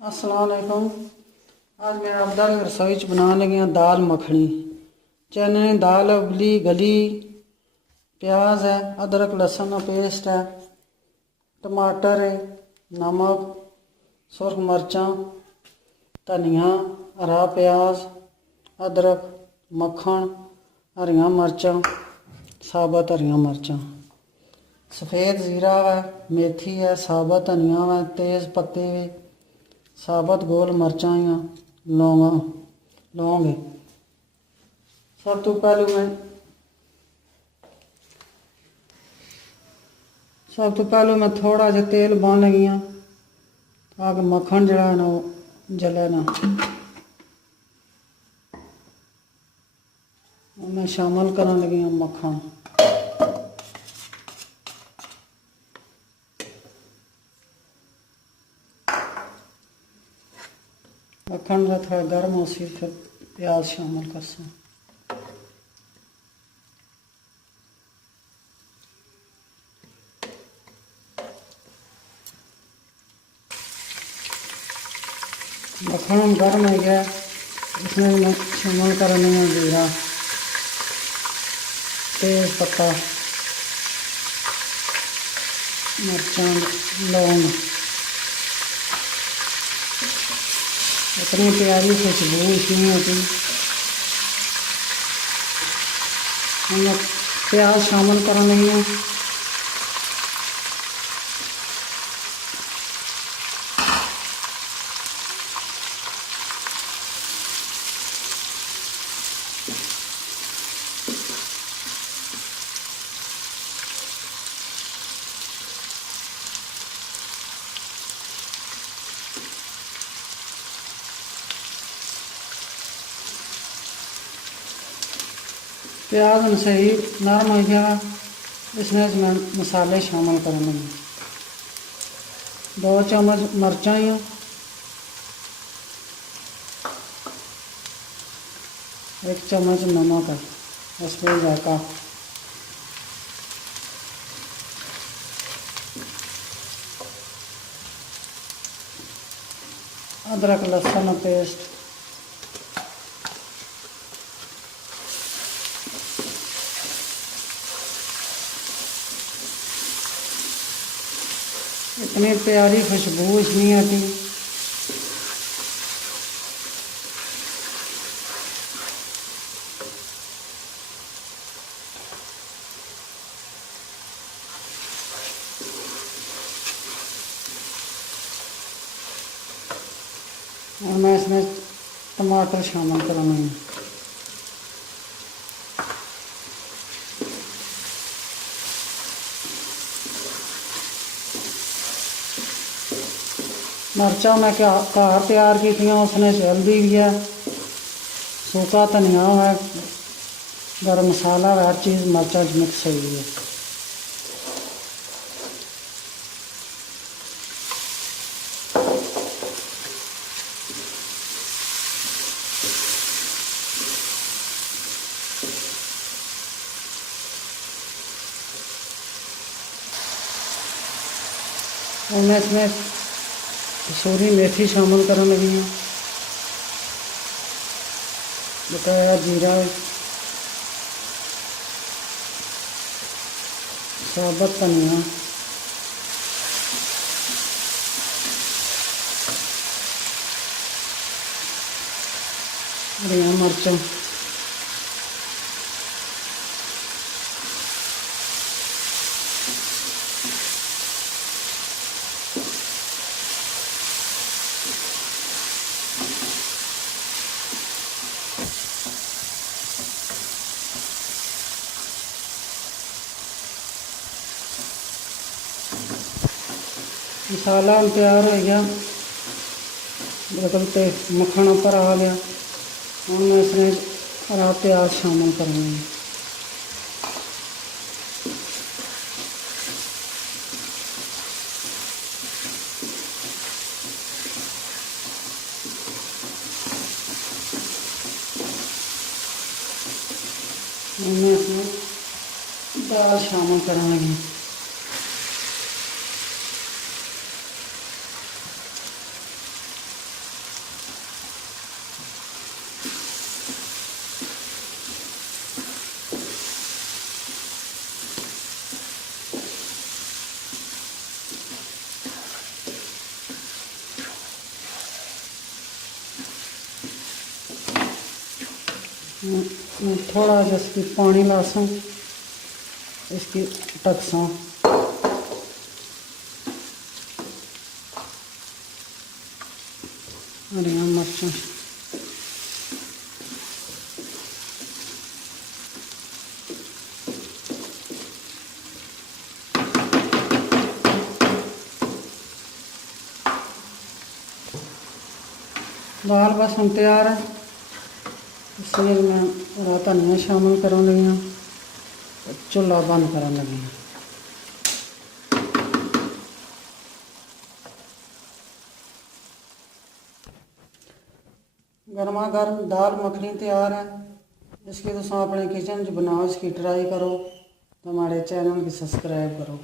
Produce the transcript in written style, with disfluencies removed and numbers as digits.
अस्सलाम वालेकुम। आज मैं आपदा रसोई च बनाने लगी हाँ दाल मखनी। चने दाल उबली गली, प्याज है, अदरक लहसुन का पेस्ट है, टमाटर है, नमक, सुरख मिर्चा, धनिया, हरा प्याज, अदरक, मक्खन, हरियाँ मिर्चा, साबत हरियाँ मिर्चा, सफ़ेद ज़ीरा है, मेथी है, साबत धनिया है, तेज़ पत्ते है, साबत गोल मिर्चा या लौंग है। सब तो पहले मैं थोड़ा जहा तेल बन लगी हाँ ताकि मक्खन जड़ा है ना वो जले ना। मैं शामिल करने लगी हाँ मक्खन। मक्खन का थोड़ा गर्म हो सी फिर प्याज शामिल कर सा। मक्खन गर्म हो गया, इसमें मैं शामिल कर रही हूँ जीरा, तेज पत्ता, मिर्चा, लौंग। इतनी प्यारी खुशबू इसमें होती। हम प्याज शामिल कर रही हैं। प्याज सही नरम हो गया, इसमें मैं मसाले शामिल करेंगे। 2 चम्मच मिर्चा, 1 चम्मच नमक है, इसमें जायका, अदरक लहसुन पेस्ट, इतनी प्यारी खुशबू इसमें आती। और मैं इसमें टमाटर शामिल करूँगी। मिर्चा मैं घर तैयार की थी, उसने हल्दी भी है, सूखा धनिया है, गर्म मसाला है, हर चीज़ मिर्चा मिक्स हुई है। और मैं इसमें कसूरी मेथी शामिल करने लगी हूँ, बताया जीरा, साबत धनिया, हरियाँ मिर्चा, मसाला तैयार हो गया, बिल्कुल मक्खन ऊपर आ गया। और मैं इसमें हरा प्याज शामिल करूँगी। मैं इसमें दाल शामिल करूँगी। मैं थोड़ा सा इसकी पानी लासूं, इसकी टकसूं। हरिया मिर्चें दाल बस हम तैयार है। इसलिए मैं थोड़ा धनिया शामिल कर लगी हाँ, चूल्हा बंद कर लगी हाँ। गर्मा गर्म दाल मखनी तैयार है। इसकी तुम अपने किचन च बनाओ, इसकी ट्राई करो, तो हमारे चैनल की सब्सक्राइब करो।